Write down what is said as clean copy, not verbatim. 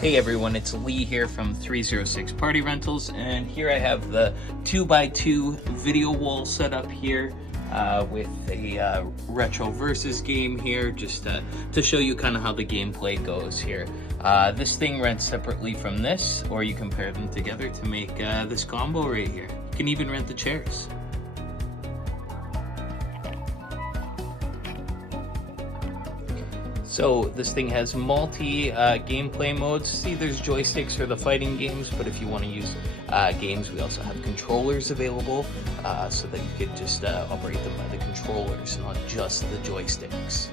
Hey everyone, it's Lee here from 306 Party Rentals, and here I have the 2x2 video wall set up here with a retro versus game here, just to show you kind of how the gameplay goes here. This thing rents separately from this, or you can pair them together to make this combo right here. You can even rent the chairs. So this thing has multi gameplay modes. See, there's joysticks for the fighting games, but if you want to use games, we also have controllers available so that you could just operate them by the controllers, not just the joysticks.